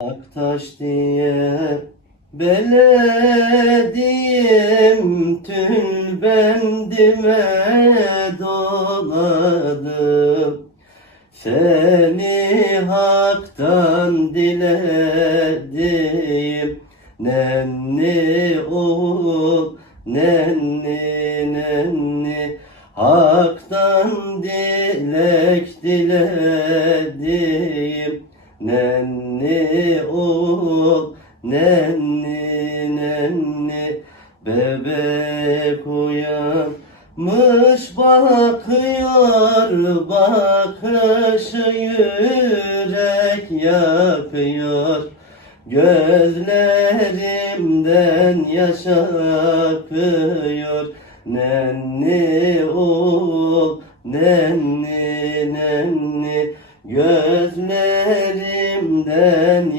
Aktaş diye belediğim tül bendime doladım. Seni haktan diledim Nenni oğul nenni nenni. Haktan dilek diledim Nenni oğul nenni nenni. Bebek uyanmış bakıyor Bakışı yürek yakıyor. Gözlerimden yaş akıyor. Nenni oğul nenni nenni Gözlerimden